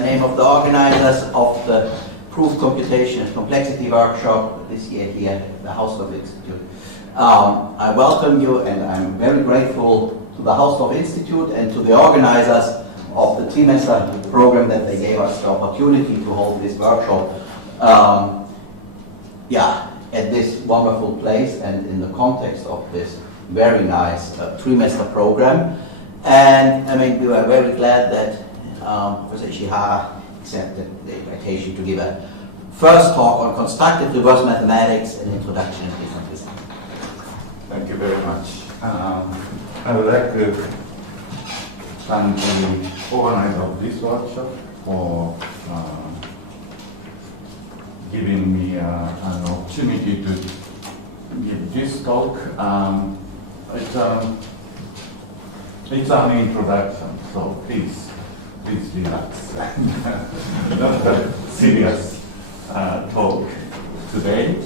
the name of the organizers of the Proof Computation and Complexity Workshop this year here at the Hausdorff Institute. I welcome you, and I'm very grateful to the Hausdorff Institute and to the organizers of the Trimester program that they gave us the opportunity to hold this workshop at this wonderful place and in the context of this very nice Trimester program. And I mean, we were very glad that Professor Ishihara accepted the invitation to give a first talk on constructive reverse mathematics and introduction to different design. Thank you very much. I would like to thank the organizer of this workshop for giving me an opportunity to give this talk. It's an introduction, so please relax. Not a serious talk today.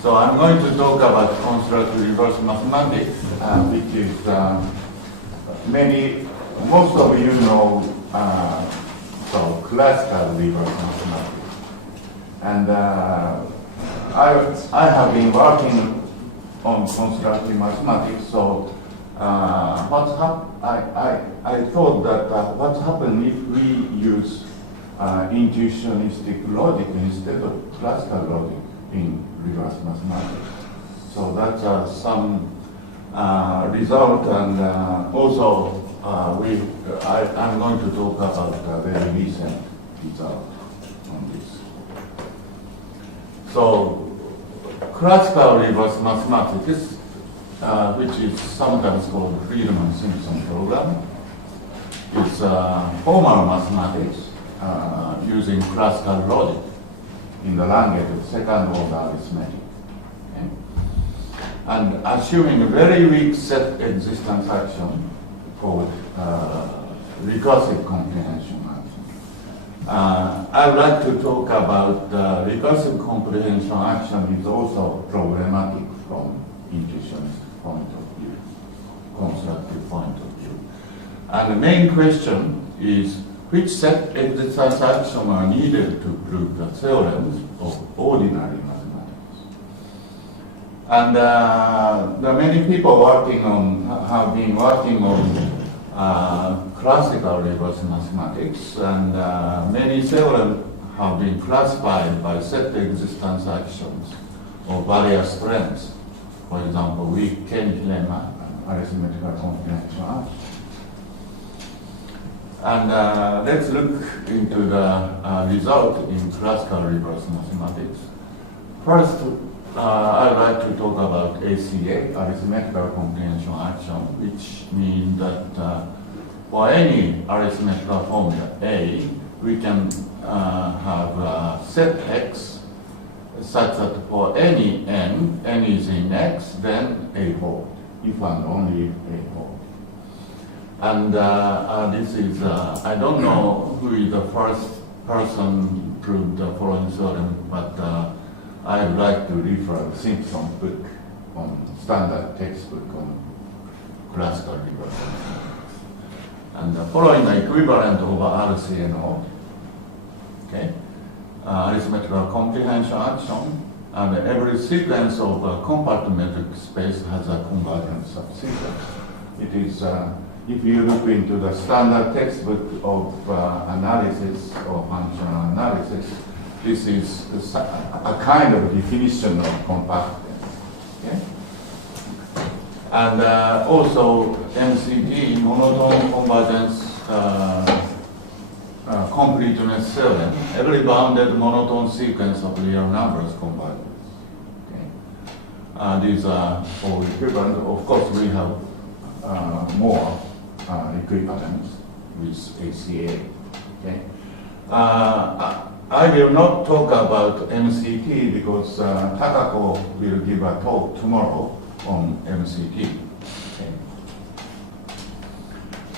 So I'm going to talk about constructive reverse mathematics, which is most of you know classical reverse mathematics. And I have been working on constructive mathematics, so I thought that what happened if we use intuitionistic logic instead of classical logic in reverse mathematics. So that's some result, and also I'm going to talk about a very recent result on this. So classical reverse mathematics, which is sometimes called Friedman-Simpson program, is formal mathematics using classical logic in the language of second-order arithmetic. Okay? And assuming a very weak set existence action called recursive comprehension action. I would like to talk about recursive comprehension action is also problematic from intuitionist point of view, constructive point of view. And the main question is, which set existence action are needed to prove the theorems of ordinary mathematics? And there are many people have been working on classical reverse mathematics, and many theorems have been classified by set existence actions of various strengths. For example, weak Kenny lemma, arithmetical comprehension action. And let's look into the result in classical reverse mathematics. First, I'd like to talk about ACA, arithmetical comprehension action, which means that for any arithmetical formula A, we can have a set X such that for any n is in X, then A hold, if and only if A hold. And this is, I don't know who is the first person proved the following theorem, but I would like to refer to Simpson book on standard textbook on classical reverse mathematics. And following the equivalent over RCNO, okay, arithmetical comprehension action, and every sequence of compartmented space has a convergent subsequence. It is if you look into the standard textbook of analysis or functional analysis, this is a kind of definition of compactness. Okay? And also MCT, monotone convergence completeness theorem, every bounded monotone sequence of real numbers converges. Okay? These are all equivalent. Of course, we have more equivalence with ACA. Okay? I will not talk about MCT because Takako will give a talk tomorrow on MCT. Okay?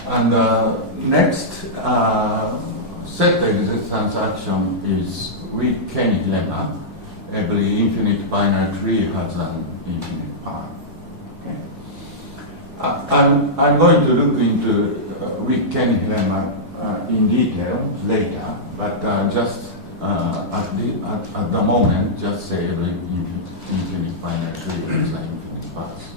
And next set existence action is weak Kenny lemma. Every infinite binary tree has an infinite path. I'm going to look into weak Kenny lemma in detail later, but just at the moment, just say every infinite finite series are infinite paths.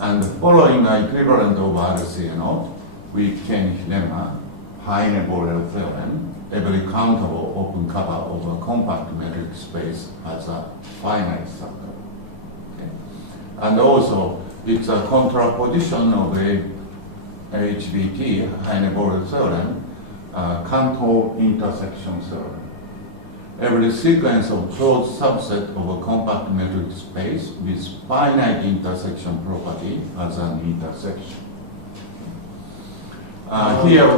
And following an equivalent of RCA0, we can lemma, Heine-Borel theorem, every countable open cover of a compact metric space has a finite subcover. Okay? And also, it's a contraposition of a HBT, Heine-Borel theorem, Cantor intersection theorem. Every sequence of closed subset of a compact metric space with finite intersection property has an intersection. Here,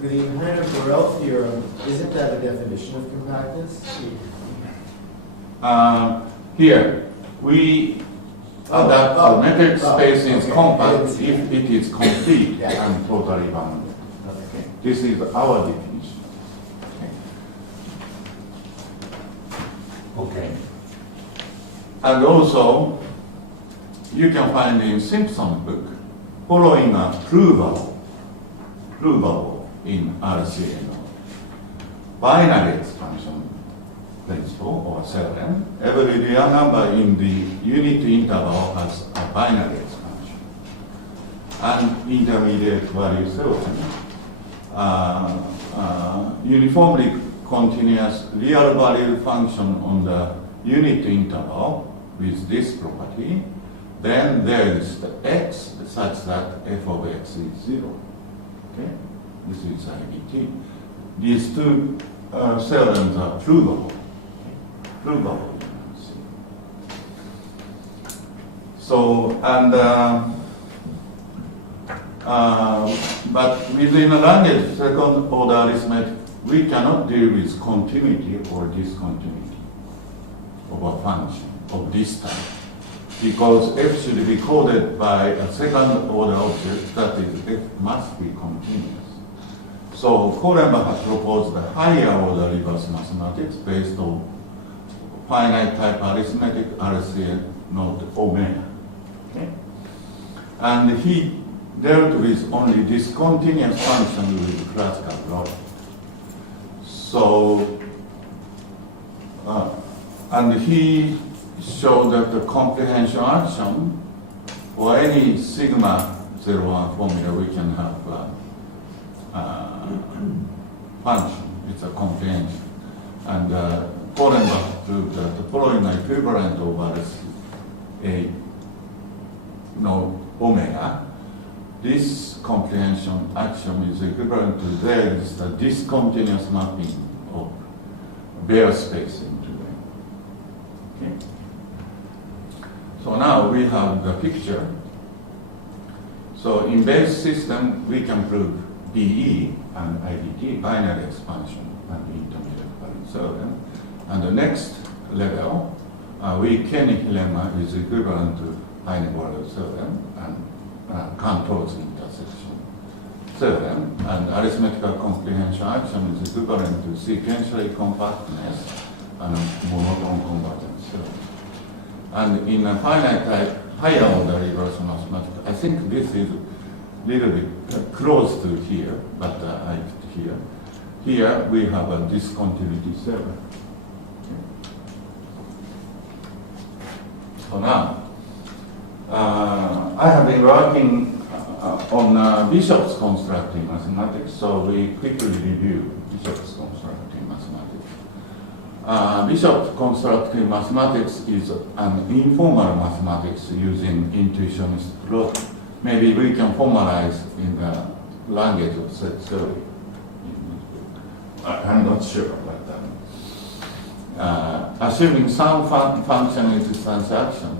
for the Heine-Borel theorem, isn't that a definition of compactness? here, we adapt a metric space is compact if it is complete and totally bounded. Okay. This is our definition. Okay. And also, you can find in Simpson's book, following a provable in RCA, binary expansion principle or theorem. Every real number in the unit interval has a binary expansion. And intermediate value theorem, uniformly continuous real value function on the unit interval with this property, then there is the x such that f of x is 0. Okay? This is IBT. These two theorems are provable. Provable. So, and but within a language second order arithmetic, we cannot deal with continuity or discontinuity of a function of this type, because f should be coded by a second order object, that is, f must be continuous. So Koremba has proposed a higher order reverse mathematics based on finite type arithmetic RCA not omega. Okay? And he dealt with only discontinuous function with classical logic. So, and he showed that the comprehension action for any sigma 01 formula, we can have function. It's a comprehension. And Koremba proved that the following equivalent over a omega, this comprehension axiom is equivalent to there is a discontinuous mapping of bare space into them. Okay. So now we have the picture. So in base system, we can prove BE and IDT, binary expansion and intermediate value theorem. And the next level, we Koenig lemma is equivalent to Heine-Borel theorem and Cantor's intersection theorem, and arithmetical comprehension action is equivalent to sequentially compactness and monotone convergence theorem. And in a finite type, higher order reverse mathematics, I think this is a little bit close to here, but here. Here we have a discontinuity theorem. Okay. So now, I have been working on Bishop's constructive mathematics, so we quickly review Bishop's constructive mathematics. Bishop's constructive mathematics is an informal mathematics using intuitionistic logic. Maybe we can formalize in the language of set theory. I'm not sure about that. Assuming some function existence action,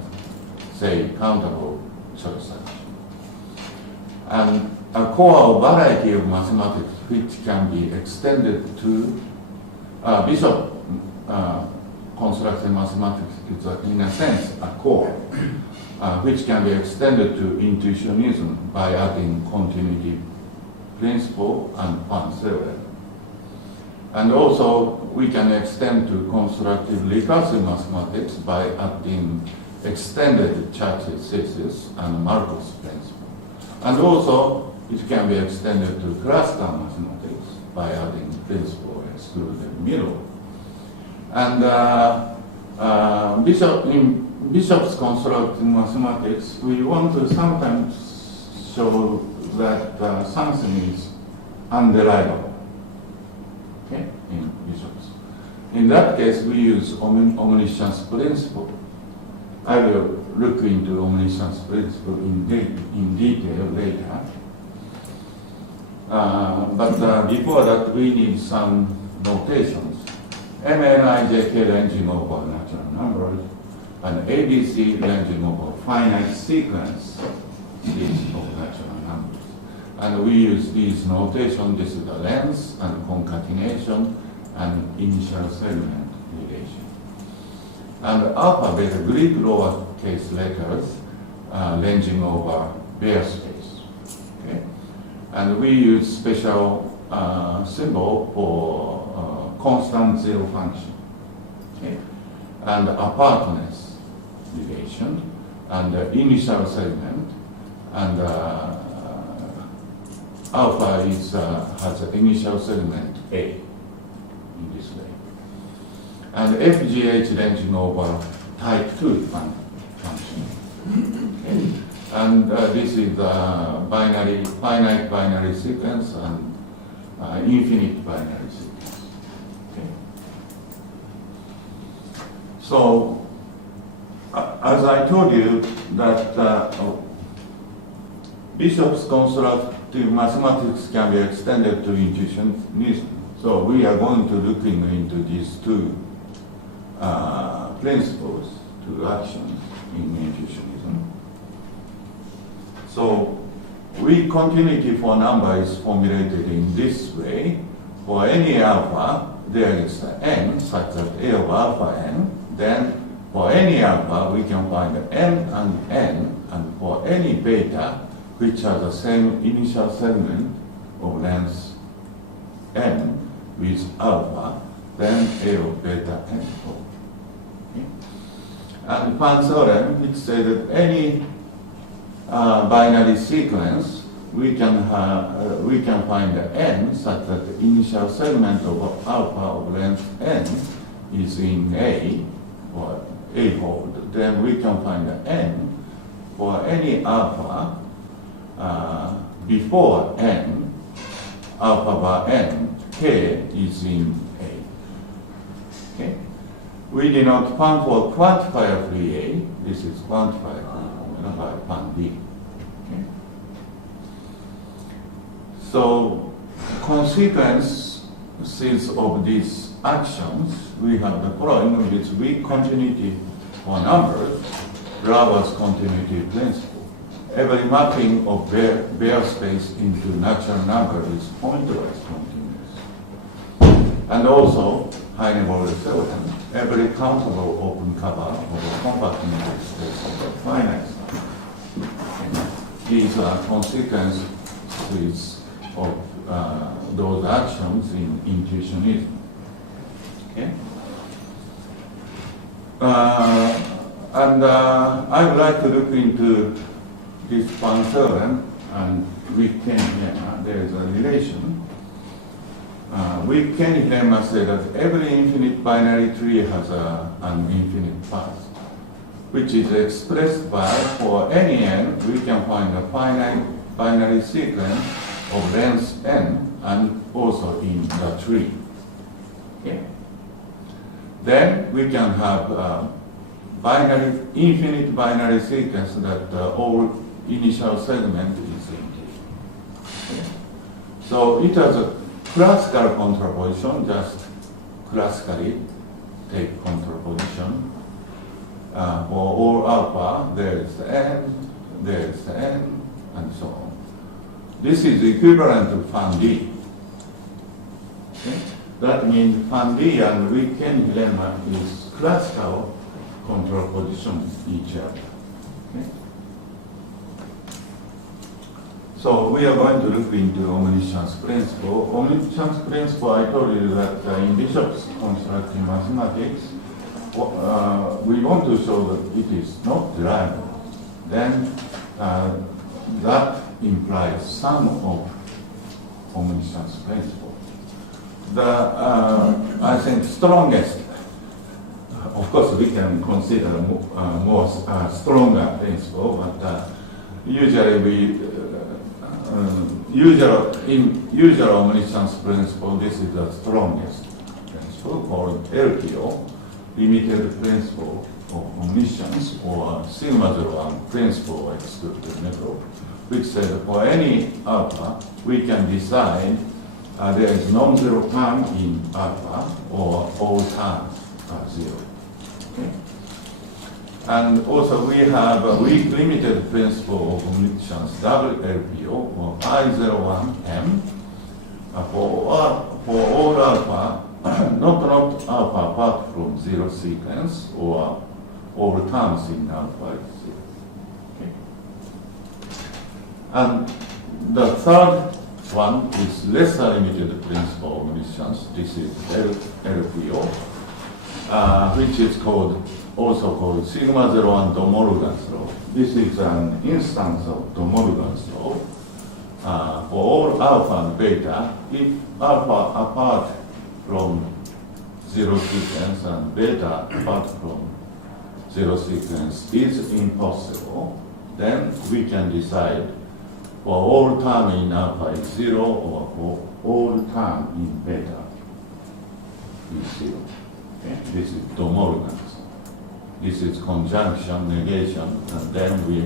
say countable choice action, and a core variety of mathematics which can be extended to Bishop constructive mathematics is in a sense a core which can be extended to intuitionism by adding continuity principle and one theorem. And also we can extend to constructive recursive mathematics by adding extended Church's thesis and Markov's principle. And also it can be extended to classical mathematics by adding principle excluded middle. And in Bishop's constructive mathematics, we want to sometimes show that something is underivable, okay, in Bishop's. In that case, we use omniscience principle. I will look into omniscience principle in detail later. But before that, we need some notations. MNIJK ranging over natural numbers, and ABC ranging over finite sequence of natural numbers. And we use these notations. This is the length and concatenation and initial segment relation. And alphabet, Greek lowercase letters ranging over bare space. Okay? And we use special symbol for constant zero function. Okay? And apartness relation, and initial segment, and alpha has an initial segment A in this way. And FGH ranging over type 2 function. Okay. And this is finite binary sequence and infinite binary sequence. Okay. So, as I told you that Bishop's constructive mathematics can be extended to intuitionism. So we are going to look into these two principles, two actions in intuitionism. So weak continuity for number is formulated in this way. For any alpha, there is n such that A of alpha n. Then for any alpha, we can find m and n, and for any beta, which has the same initial segment of length n with alpha, then A of beta n. Okay. And Pan theorem, which says that any binary sequence, we can find n such that the initial segment of alpha of length n is in A, or A-fold. Then we can find n for any alpha before n, alpha bar n, k is in A. Okay? We denote Pan for quantifier free A. This is quantifier by Pan D. Okay? So, consequences of these actions, we have the following with weak continuity for numbers, Laurent's continuity principle. Every mapping of bare space into natural number is pointwise continuous. And also, Hajime theorem, every countable open cover of a compact number space of a finite number. Okay. These are consequences of those actions in intuitionism. Okay? And I would like to look into this Pan theorem, and with Kenny lemma, there is a relation. With Kenny lemma say that every infinite binary tree has an infinite path, which is expressed by, for any n, we can find a finite binary sequence of length n, and also in the tree. Okay? Then we can have infinite binary sequence that all initial segment is in T. Okay? So it has a classical contraposition, just classically take contraposition. For all alpha, there is n, there is n, and so on. This is equivalent to Fan D. Okay? That means Fan D and weak-Kenny lemma is classical contraposition each other. Okay? So we are going to look into Omniscience principle. Omniscience principle, I told you that in Bishop's constructive mathematics, we want to show that it is not derivable. Then that implies some of omniscience principle. I think strongest, of course we can consider more stronger principle, but usually in usual omniscience principle, this is the strongest principle called LPO, limited principle of omniscience, or sigma 01 principle of exclusive method, which says for any alpha, we can decide there is non-zero term in alpha, or all terms are zero. Okay? And also we have a weak limited principle of omniscience, double LPO, or I01M, for all alpha, not alpha apart from zero sequence, or all terms in alpha is zero. Okay. And the third one is lesser limited principle of omniscience. This is LPO, which is also called sigma 01 De Morgan's law. This is an instance of De Morgan's law. For all alpha and beta, if alpha apart from zero sequence and beta apart from zero sequence is impossible, then we can decide for all term in alpha is zero, or for all term in beta is zero. Okay? This is De Morgan's. This is conjunction, negation, and then we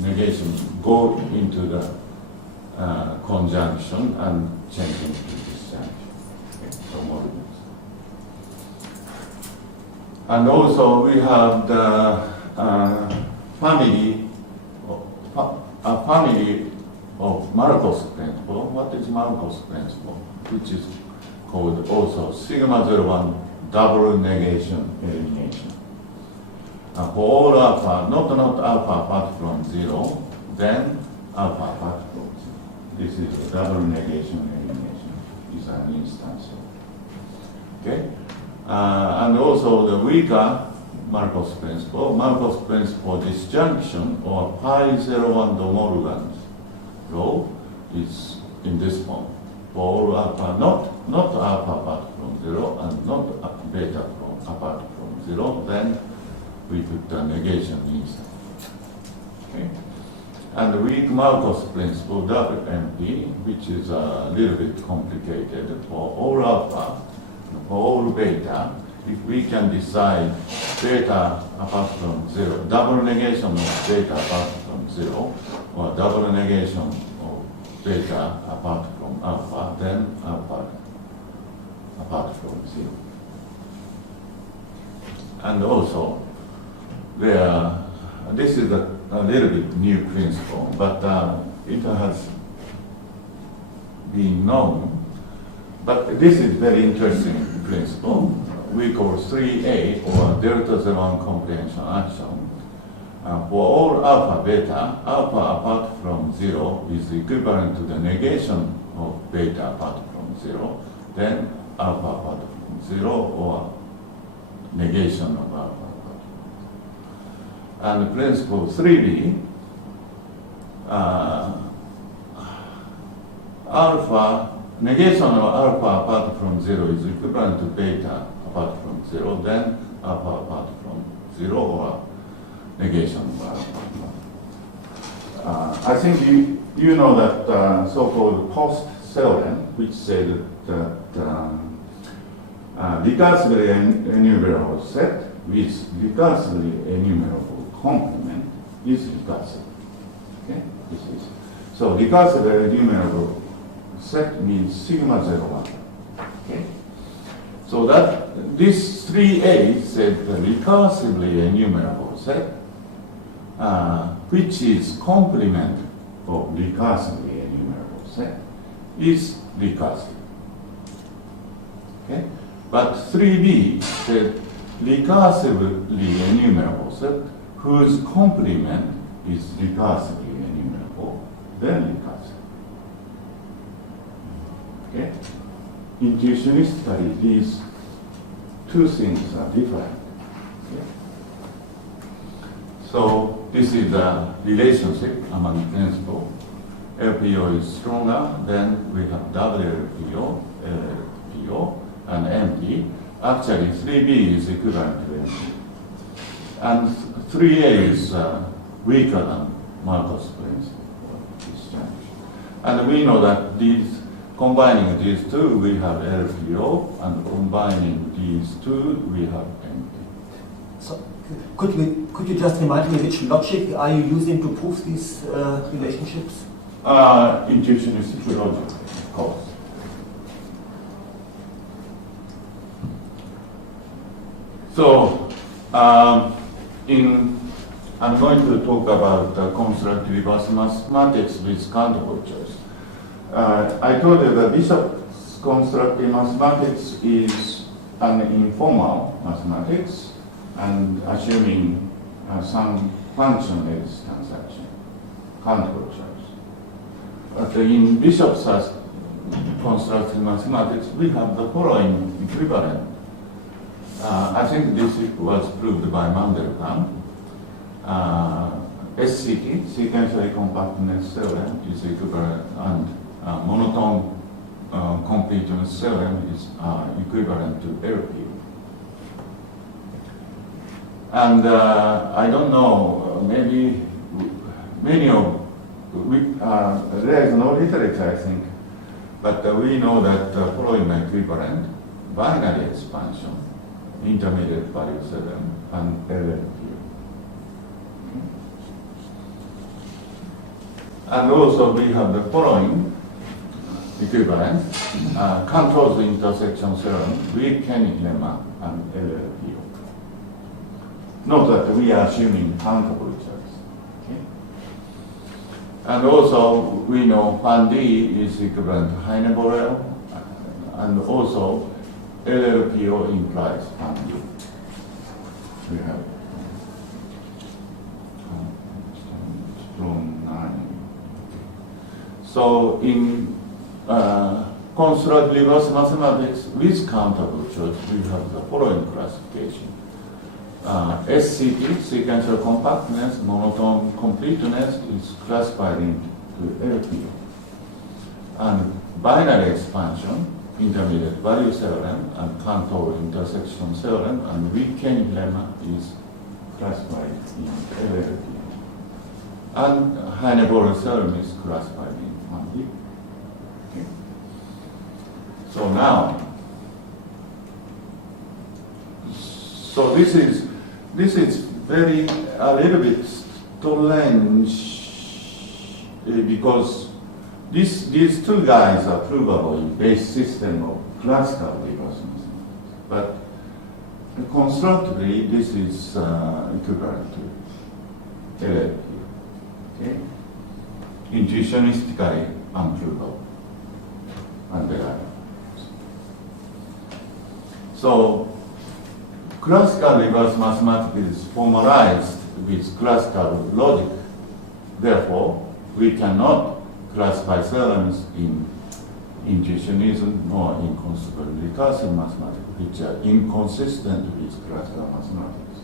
negation go into the conjunction and change into disjunction. Okay? De Morgan's. And also we have the family of Markov's principle. What is Markov's principle? Which is called also sigma 01 double negation elimination. For all alpha, not alpha apart from zero, then alpha apart from zero. This is a double negation elimination. Is an instance. Okay. And also the weaker Markov's principle disjunction, or pi 01 De Morgan's law, is in this form. For all alpha, not alpha apart from zero, and not beta apart from zero, then we put the negation inside. Okay? And the weak Markov's principle, double MP, which is a little bit complicated. For all alpha, for all beta, if we can decide beta apart from zero, double negation of beta apart from zero, or double negation of beta apart from alpha, then alpha apart from zero. And also, this is a little bit new principle, but it has been known. But this is very interesting principle. We call 3A, or delta 01 comprehension action. For all alpha beta, alpha apart from zero is equivalent to the negation of beta apart from zero, then alpha apart from zero, or negation of alpha apart from zero. And principle 3B, negation of alpha apart from zero is equivalent to beta apart from zero, then alpha apart from zero, or negation of alpha. I think you know that so-called post theorem, which says that recursively enumerable set with recursively enumerable complement is recursive. Okay? This is. So recursively enumerable set means sigma 01. Okay? So that this 3A said the recursively enumerable set, which is complement of recursively enumerable set, is recursive. Okay? But 3B said recursively enumerable set whose complement is recursively enumerable, then recursive. Okay? Intuitionistically, these two things are different. Okay? So this is a relationship among principles. LPO is stronger, then we have WLPO, LPO, and empty. Actually, 3B is equivalent to empty. And 3A is weaker than Markov's principle of exchange. And we know that combining these two, we have LPO, and combining these two, we have empty. So, could you just remind me which logic are you using to prove these relationships? Intuitionistic logic, of course. So, I'm going to talk about constructive reverse mathematics with countable choice. I told you that Bishop's constructive mathematics is an informal mathematics and assuming some function-based transaction, countable choice. But in Bishop's constructive mathematics, we have the following equivalent. I think this was proved by Mandelbrot. SCT, sequentially compactness theorem, is equivalent, and monotone completeness theorem is equivalent to LP. And I don't know, maybe many of, there is no literature, I think, but we know that following equivalent, binary expansion, intermediate value theorem, and LLP. And also we have the following equivalent, controls intersection theorem, weak Kenny lemma, and LLP. Note that we are assuming countable choice. Okay? And also we know Fan D is equivalent to Heine-Borel, and also LLPO implies Fan D. We have strong 9. So in constructive reverse mathematics with countable choice, we have the following classification. SCT, sequential compactness, monotone completeness, is classified into LP. And binary expansion, intermediate value theorem, and Cantor intersection theorem, and weak Kenny lemma is classified in LLP. And Heine-Borel theorem is classified in 1D. Okay. So now, so this is very a little bit strange because these two guys are provable in base system of classical reverse mathematics, but constructively this is equivalent to LLP. Okay? Intuitionistically unprovable, undeniable. So classical reverse mathematics is formalized with classical logic. Therefore, we cannot classify theorems in intuitionism nor in constructive recursive mathematics, which are inconsistent with classical mathematics.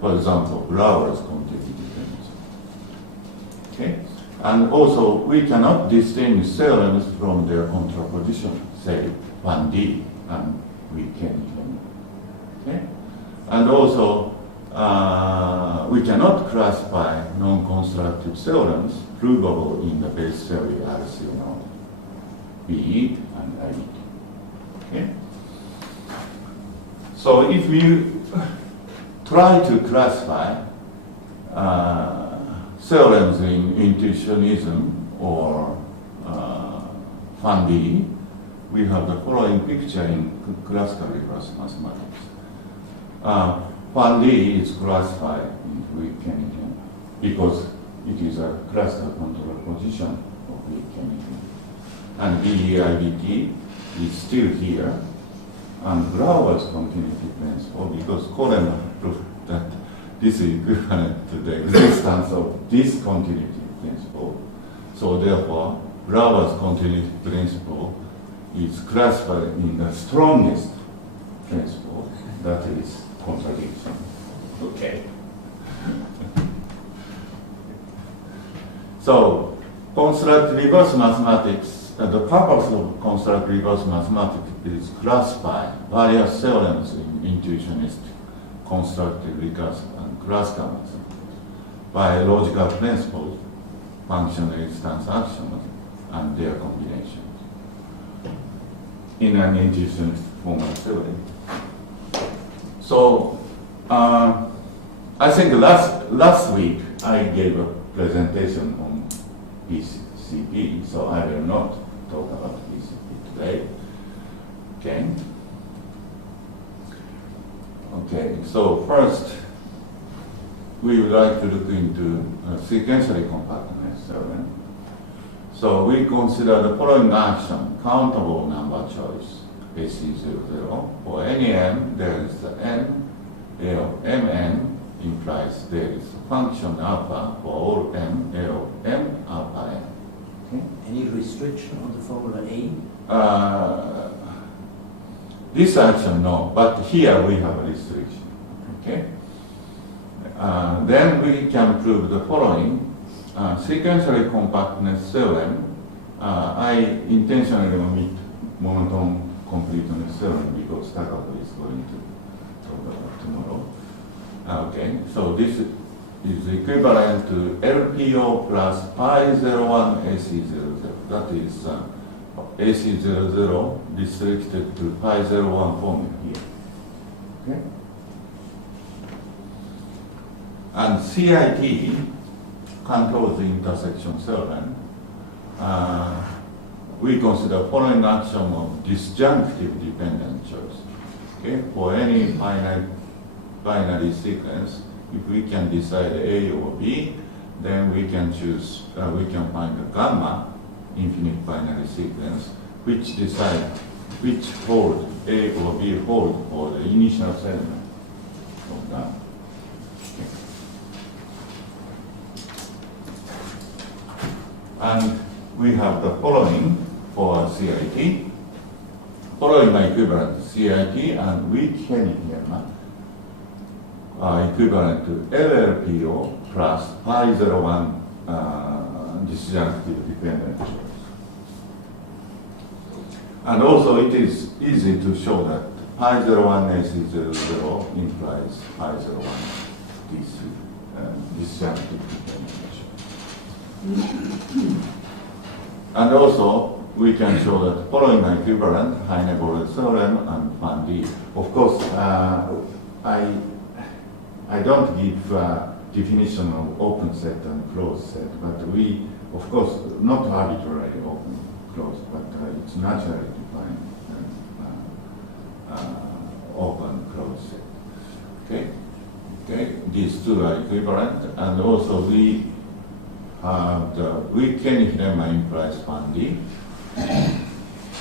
For example, Brouwer's continuity principle. Okay? And also, we cannot distinguish theorems from their contraposition, say 1D and weak Kenny lemma. Okay? And also, we cannot classify non-constructive theorems provable in the base theory RCO, BE and IET. Okay? So if we try to classify theorems in intuitionism or Fan D, we have the following picture in classical reverse mathematics. Fan D is classified in weak Kenny lemma because it is a classical control position of weak Kenny lemma. And BEIBT is still here. And Brouwer's continuity principle, because Coleman proved that this is equivalent to the existence of this continuity principle. So therefore, Brouwer's continuity principle is classified in the strongest principle, that is contradiction. Okay. So, construct reverse mathematics, the purpose of construct reverse mathematics is classify various theorems in intuitionistic, constructive, recursive, and classical methods by logical principles, functional instance axioms, and their combinations in an intuitionist formal theory. So, I think last week I gave a presentation on PCP, so I will not talk about PCP today. Okay, so first we would like to look into sequentially compactness theorem. So we consider the following action, countable number choice, AC00. For any m, there is the n, A of mn implies there is a function alpha for all m, A of m alpha n. Okay? Any restriction on the formula A? This action, no, but here we have a restriction. Okay? Then we can prove the following. Sequentially compactness theorem, I intentionally omit monotone completeness theorem because Takako is going to talk about tomorrow. Okay, so this is equivalent to LPO plus pi01 AC00. That is AC00 restricted to pi01 formula here. Okay? And CIT controls the intersection theorem. We consider following axiom of disjunctive dependent choice. Okay? For any finite binary sequence, if we can decide A or B, then we can choose, we can find a gamma infinite binary sequence which decide which hold A or B hold for the initial segment of gamma. And we have the following for CIT. Following my equivalent to CIT and weak Hennig lemma are equivalent to LLPO plus pi01 disjunctive dependent choice. And also it is easy to show that pi01 AC00 implies pi01 disjunctive dependent choice. And also, we can show that following my equivalent, Heine-Borel theorem and Van D. Of course, I don't give definition of open set and closed set, but we, of course, not arbitrarily open, closed, but it's naturally defined open, closed set. Okay? Okay, these two are equivalent, and also we the weak Hennig lemma implies Van D.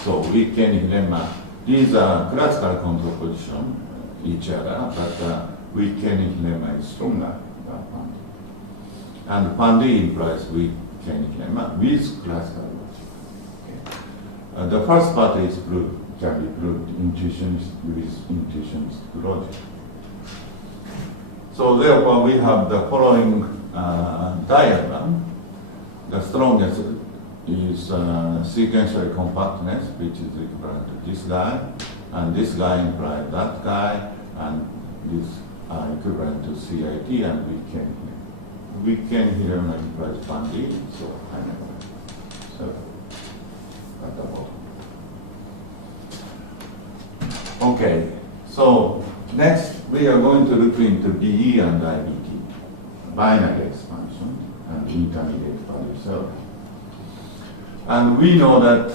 So weak Hennig lemma, these are classical contraposition each other, but weak Hennig lemma is stronger than Van D. And Van D implies weak Hennig lemma with classical logic. Okay. The first part is proved, can be proved with intuitionistic logic. So therefore we have the following diagram. The strongest is sequential compactness, which is equivalent to this guy, and this guy implies that guy, and this are equivalent to CIT and weak Hennig lemma implies Van D, so I know. So at the bottom. Okay, so next we are going to look into BE and IBT, binary expansion and intermediate value theorem. And we know that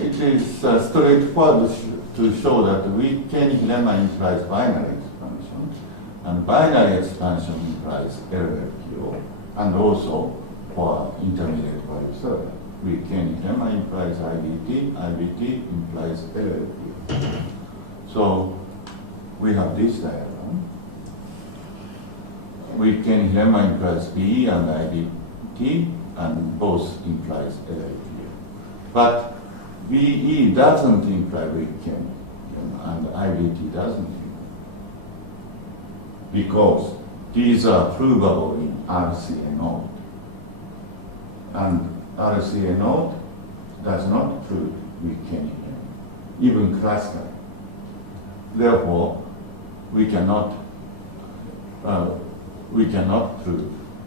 it is straightforward to show that weak Hennig lemma implies binary expansion, and binary expansion implies LLPO, and also for intermediate value theorem. Weak Hennig lemma implies IBT, IBT implies LLPO. So we have this diagram. Weak Hennig lemma implies BE and IBT, and both implies LLPO. But BE doesn't imply weak Hennig lemma, and IBT doesn't imply. Because these are provable in RCA mode. and RCA node does not prove weak K-Nihilemma, even classically. Therefore, we cannot prove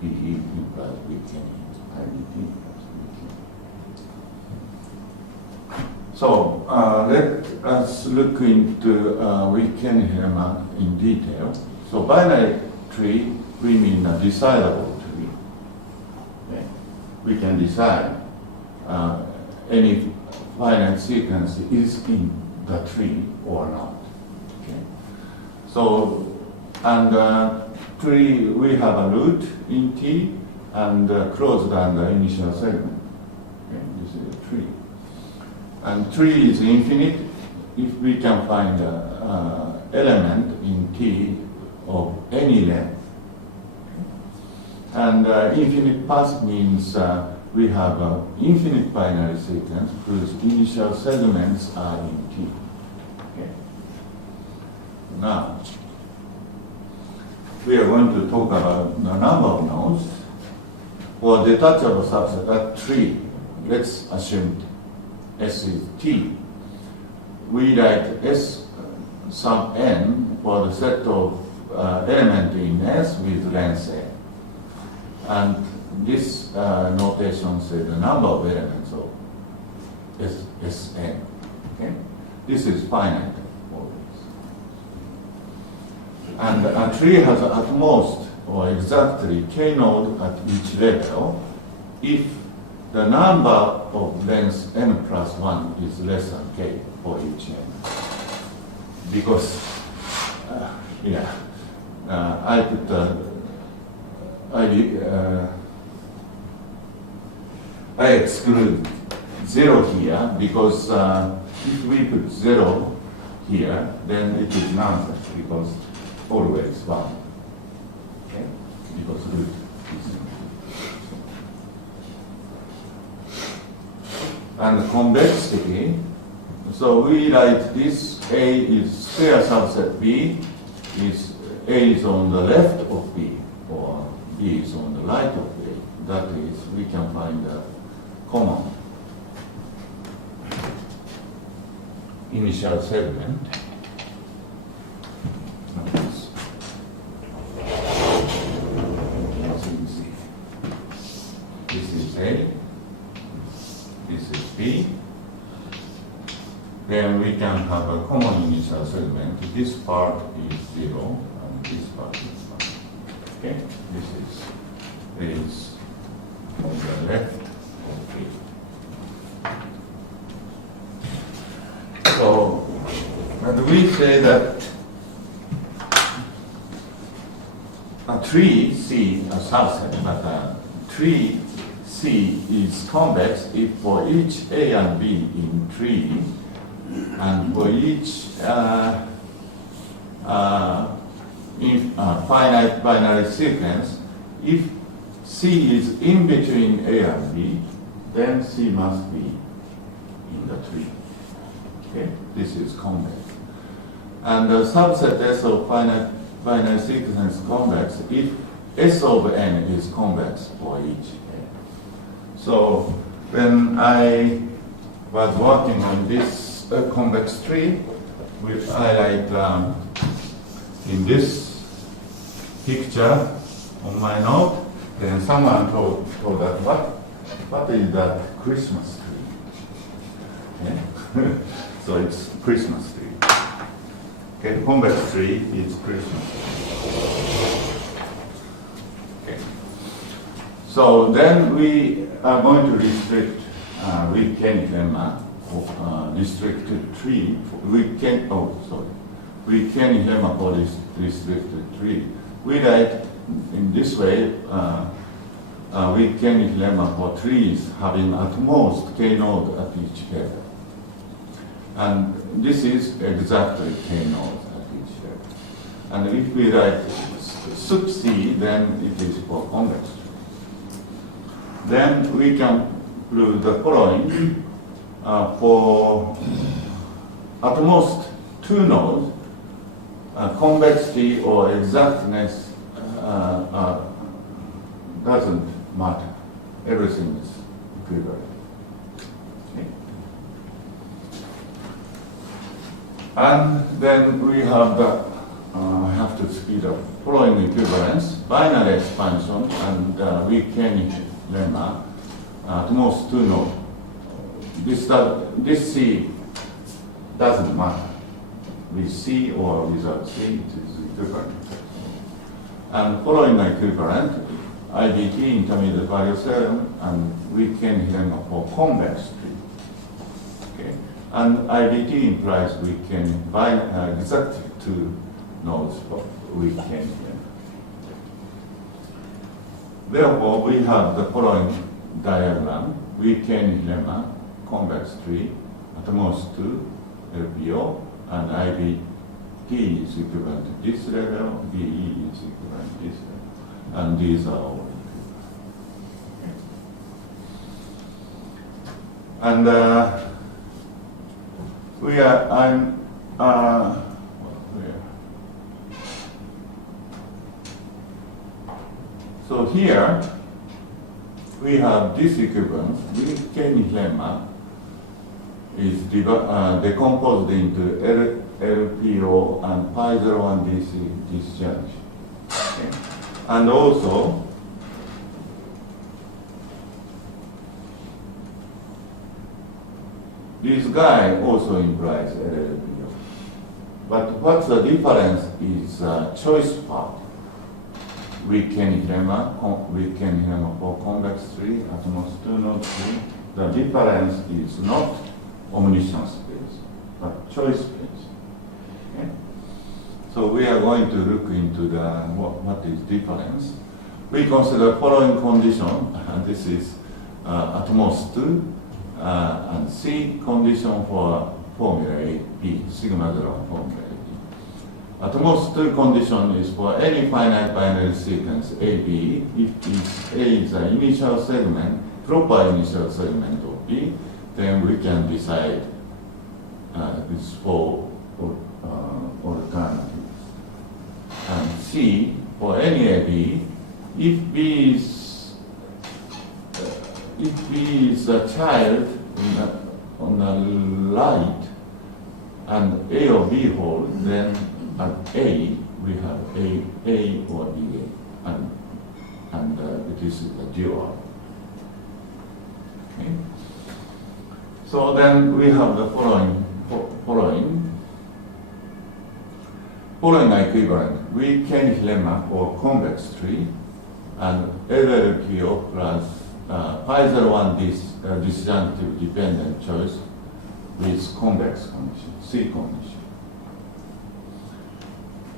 PE implies weak K-Nihilemma, IDP implies weak K-Nihilemma. So let us look into weak K-Nihilemma in detail. So binary tree, we mean a decidable tree. Okay. We can decide any finite sequence is in the tree or not. Okay. So, and tree, we have a root in T and closed under initial segment. Okay. This is a tree. And tree is infinite if we can find an element in T of any length. And infinite path means we have an infinite binary sequence whose initial segments are in T. Okay. Now, we are going to talk about the number of nodes for detachable subset, that tree. Let's assume S is T. We write S sub n for the set of element in S with length n. And this notation says the number of elements of Sn. Okay? This is finite always. And a tree has at most or exactly k node at each level if the number of lengths n plus 1 is less than k for each n. Because, I put I exclude 0 here because if we put 0 here, then it is nonsense because always 1. Okay? Because root is and convexity. So we write this A is square subset B is A is on the left of B or B is on the right of A. That is, we can find a common initial segment. This is A, this is B. Then we can have a common initial segment. This part is 0 and this part is 1. Okay, this is on the left of B. So, and we say that a tree C, a subset, but a tree C is convex if for each A and B in tree and for each finite binary sequence, if C is in between A and B, then C must be in the tree. Okay, this is convex. And the subset S of finite binary sequence is convex if S of n is convex for each A. So when I was working on this convex tree, which I write in this picture on my note, then someone told that what is that Christmas tree? Okay? So it's Christmas tree. Okay, convex tree is Christmas tree. Okay. So then we are going to restrict weak K-lemma of restricted tree. Weak K-lemma for this restricted tree. We write in this way weak K-lemma for trees having at most K node at each level. And this is exactly K nodes at each level. And if we write sub C, then it is for convex tree. Then we can prove the following. For at most 2 nodes, convexity or exactness doesn't matter. Everything is equivalent. Okay. And then we have the, I have to speed up, following equivalence, binary expansion, and weak-K lemma, at most 2 nodes. This C doesn't matter. With C or without C, it is equivalent. And following equivalent, IDT, intermediate value theorem, and weak-K lemma for convex tree. Okay. And IDT implies weak-K by exactly 2 nodes for weak-K lemma. Therefore, we have the following diagram: weak-K lemma, convex tree, at most 2 LPO, and IDT is equivalent to this level, BE is equivalent to this level, and these are all equivalent. And so here we have this equivalence. Weak-K lemma is decomposed into LPO and pi01 DC disjunction. Okay. And also, this guy also implies LPO. But what's the difference is choice part. Weak-K lemma for convex tree, at most 2 node tree. The difference is not omniscience space, but choice space. Okay? So we are going to look into the what is difference. We consider following condition, and this is at most 2, and C condition for formula A, B, sigma 0 formula A, B. At most 2 condition is for any finite binary sequence A, B, if A is an initial segment, proper initial segment of B, then we can decide these 4 alternatives. And C, for any AB, if B is a child on the right and A or B hold, then at A we have A or BA, and it is a dual. Okay. So then we have the following equivalent. Weak-K lemma for convex tree, and LLPO plus pi01 disjunctive dependent choice with convex condition, C condition.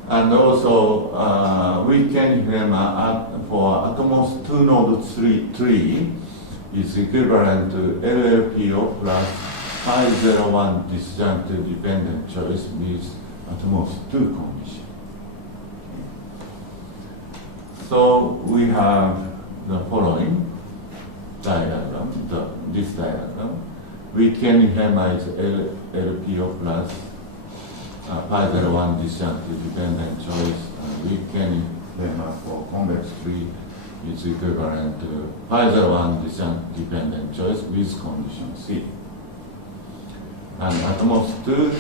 And also weak-K lemma for at most 2 node tree is equivalent to LLPO plus pi01 disjunctive dependent choice with at most 2 conditions. So we have the following diagram, this diagram. Weak-K lemma is LLPO plus pi01 disjunctive dependent choice, and weak-K lemma for convex tree is equivalent to pi01 disjunct dependent choice with condition C. And at most 2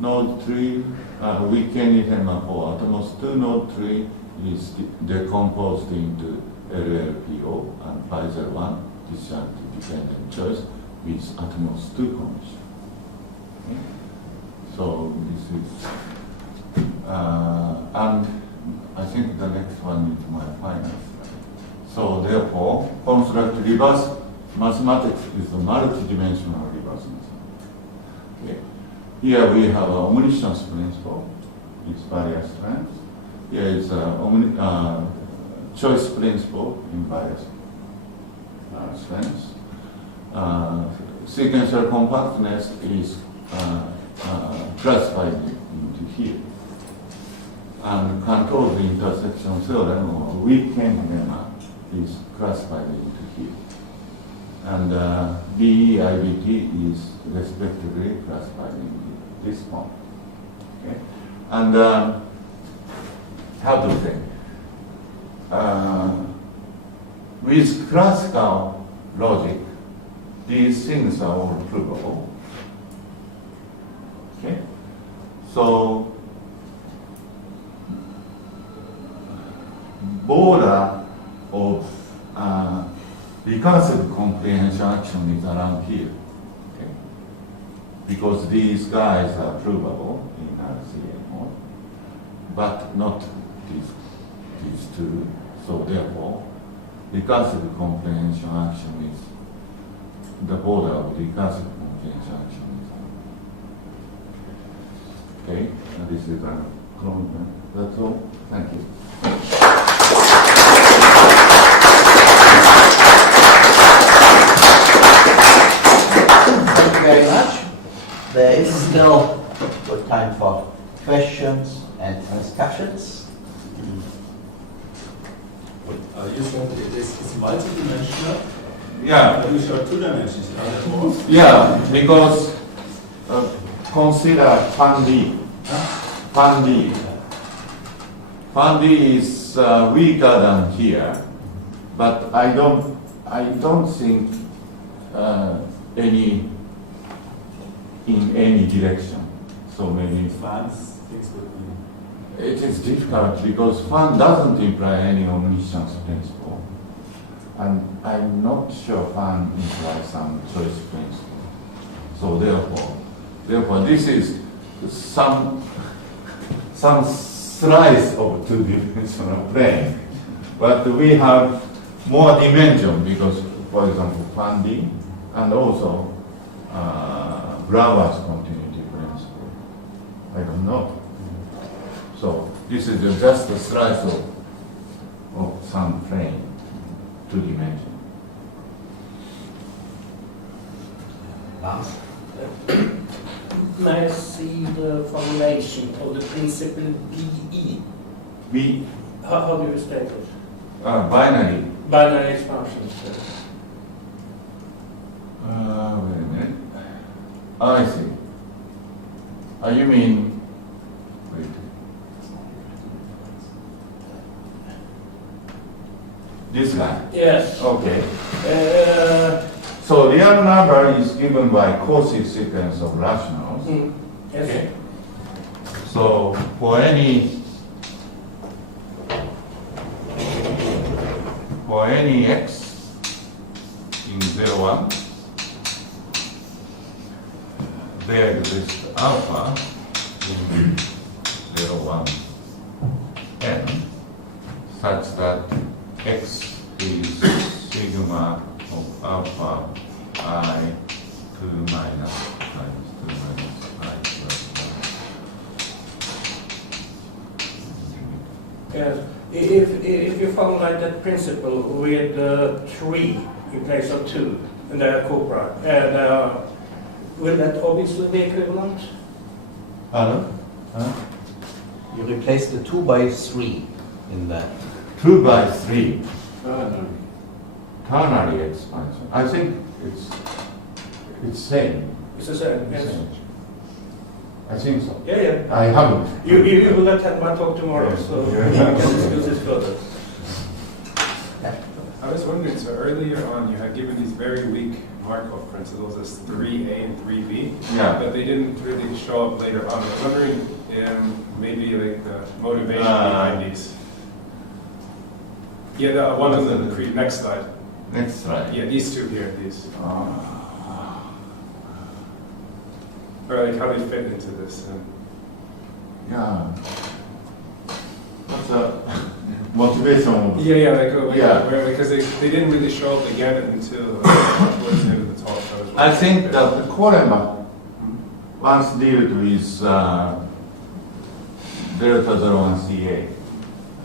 node tree, weak-K lemma for at most 2 node tree is decomposed into LLPO and pi01 disjunctive dependent choice with at most 2 conditions. Okay. So this is, and I think the next one is my final slide. So therefore, constructive reverse mathematics is a multi-dimensional reverse mathematics. Okay. Here we have an omniscience principle, its various strengths. Here is a choice principle in various strengths. Sequential compactness is classified into here. And control the intersection theorem or weak-K lemma is classified into here. And BE, IBT is respectively classified into this form. Okay? And how to say? With classical logic, these things are all provable. Okay? So, border of recursive comprehension action is around here. Okay? Because these guys are provable in RCA mode, but not these two. So therefore, recursive comprehension action is the border of recursive comprehension action is. Okay, and this is a clone. That's all. Thank you. Thank you very much. There is still good time for questions and discussions. You said it's multidimensional. Yeah. You showed 2 dimensions. Are there more? Yeah, because consider FAND. FAND is weaker than here, but I don't think any in any direction. So maybe Fans, things would be. it is difficult because FAN doesn't imply any omniscience principle, and I'm not sure FAN implies some choice principle. So therefore, this is some slice of two-dimensional plane, but we have more dimension because, for example, FAND and also Brouwer's continuity principle. I don't know. So this is just a slice of some plane, two-dimension. May I see the formulation of the principle BE? B, How do you state it? binary. Binary expansions. Wait a minute. I see. You mean, wait. This guy? Yes. Okay. So real number is given by causative sequence of rationals. Yes. Okay. So for any x in 0, 1, there exists alpha in 0, 1, n, such that x is sigma of alpha I 2 minus times 2 minus I plus 1. Yes. If you formulate that principle with 3 in place of 2, and they are co-prime, will that obviously be equivalent? Pardon? You replace the 2 by 3 in that. 2 by 3. Ternary expansion. I think it's same. It's the same, yes. Same. I think so. Yeah. I haven't. You will not have my talk tomorrow, so we can discuss this further. I was wondering, so earlier on you had given these very weak Markov principles as 3A and 3B, Yeah. but they didn't really show up later on. I was wondering maybe like the motivation behind these. Yeah, the one on the next slide. Next slide. Yeah, these two here, these. Or like how they fit into this. Yeah. What's the motivation? Yeah, like Yeah. where, because they didn't really show up again until towards the end of the talk. So I think that the Korema once dealt with delta 01 CA,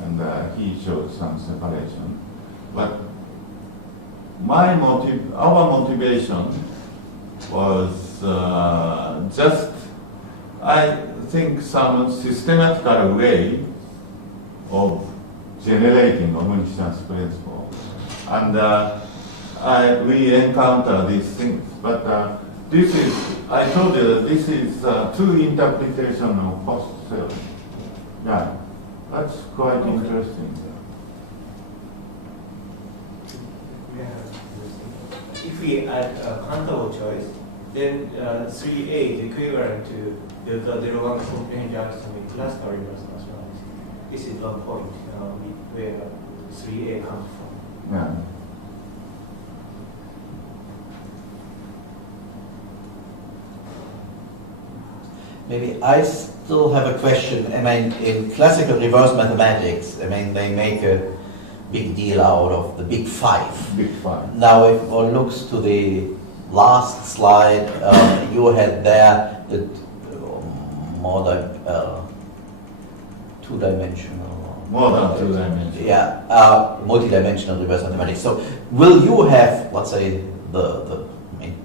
and he showed some separation. But our motivation was just, I think, some systematical way of generating omniscience principle, and we encounter these things. But this is, I told you that this is two interpretation of post theory. Yeah, that's quite interesting. If we add a countable choice, then 3A is equivalent to the one comprehension junction with classical reverse mathematics. This is one point where 3A comes from. Yeah. Maybe I still have a question. I mean, in classical reverse mathematics, I mean, they make a big deal out of the big five. Big five. Now, if one looks to the last slide, you had there the more than two-dimensional. More than two-dimensional. Yeah, multi-dimensional reverse mathematics. So, will you have, let's say, I mean,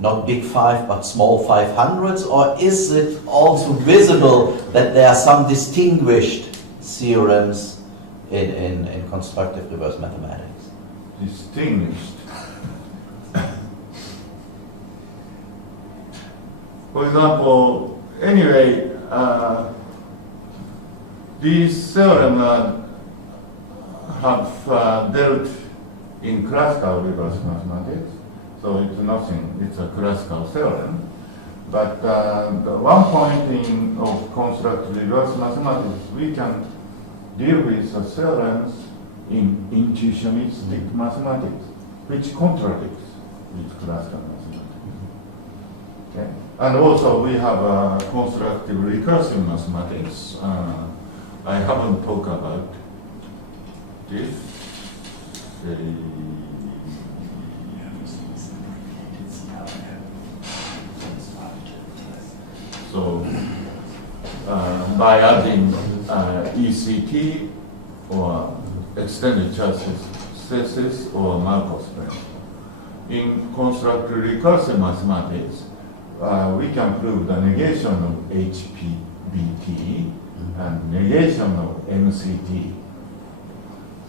not big five, but small 500s, or is it also visible that there are some distinguished theorems in constructive reverse mathematics? Distinguished. For example, anyway, these theorems have dealt in classical reverse mathematics, so it's nothing, it's a classical theorem. But the one point of constructive reverse mathematics, we can deal with the theorems in intuitionistic mathematics, which contradicts with classical mathematics. Okay? And also we have constructive recursive mathematics. I haven't talked about this. So by adding ECT or extended chassis or Markov Trimester. In constructive recursive mathematics, we can prove the negation of HPBT and negation of MCT.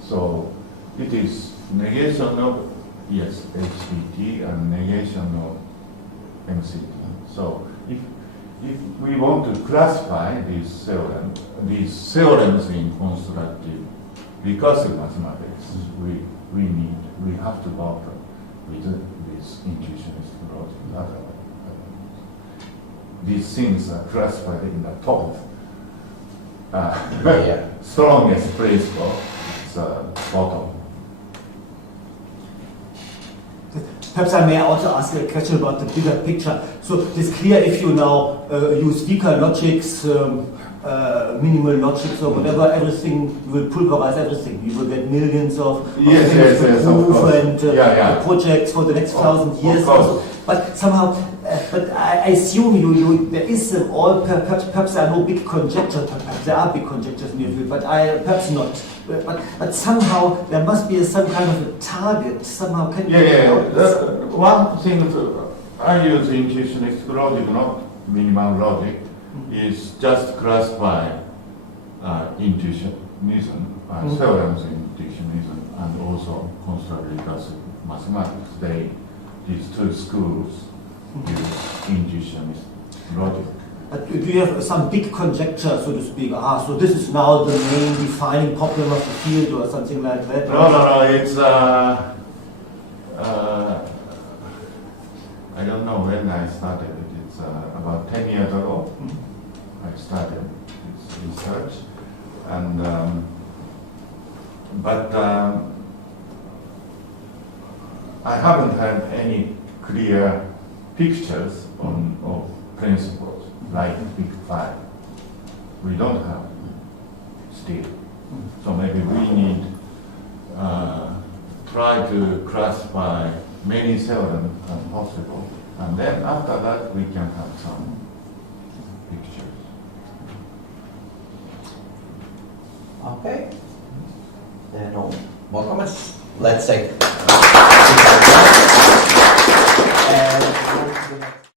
So it is negation of, yes, HPT and negation of MCT. So if we want to classify these theorems in constructive recursive mathematics, we have to work with this intuitionist logic. These things are classified in the top. Strongest principle is bottom. Perhaps I may also ask a question about the bigger picture. So it's clear if you now use weaker logics, minimal logics or whatever, everything, you will pulverize everything. You will get millions of yes, of course. And projects for the next 1,000 years. Also. But somehow, but I assume there is perhaps there are no big conjectures, perhaps there are big conjectures in your view, but perhaps not. But somehow there must be some kind of a target. Somehow, can you? One thing I use intuitionist logic, not minimal logic, is just classify intuitionism, theorems in intuitionism, and also constructive recursive mathematics. These two schools use intuitionist logic. But do you have some big conjecture, so to speak? So this is now the main defining problem of the field, or something like that? No. It's I don't know when I started. It's about 10 years ago. I started this research, and but I haven't had any clear pictures of principles like Big Five. We don't have still. So maybe we need try to classify many theorems as possible, and then after that we can have some pictures. Okay. There are no more comments. Let's say.